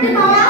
对吧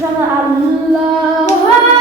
চলে আল্লাহ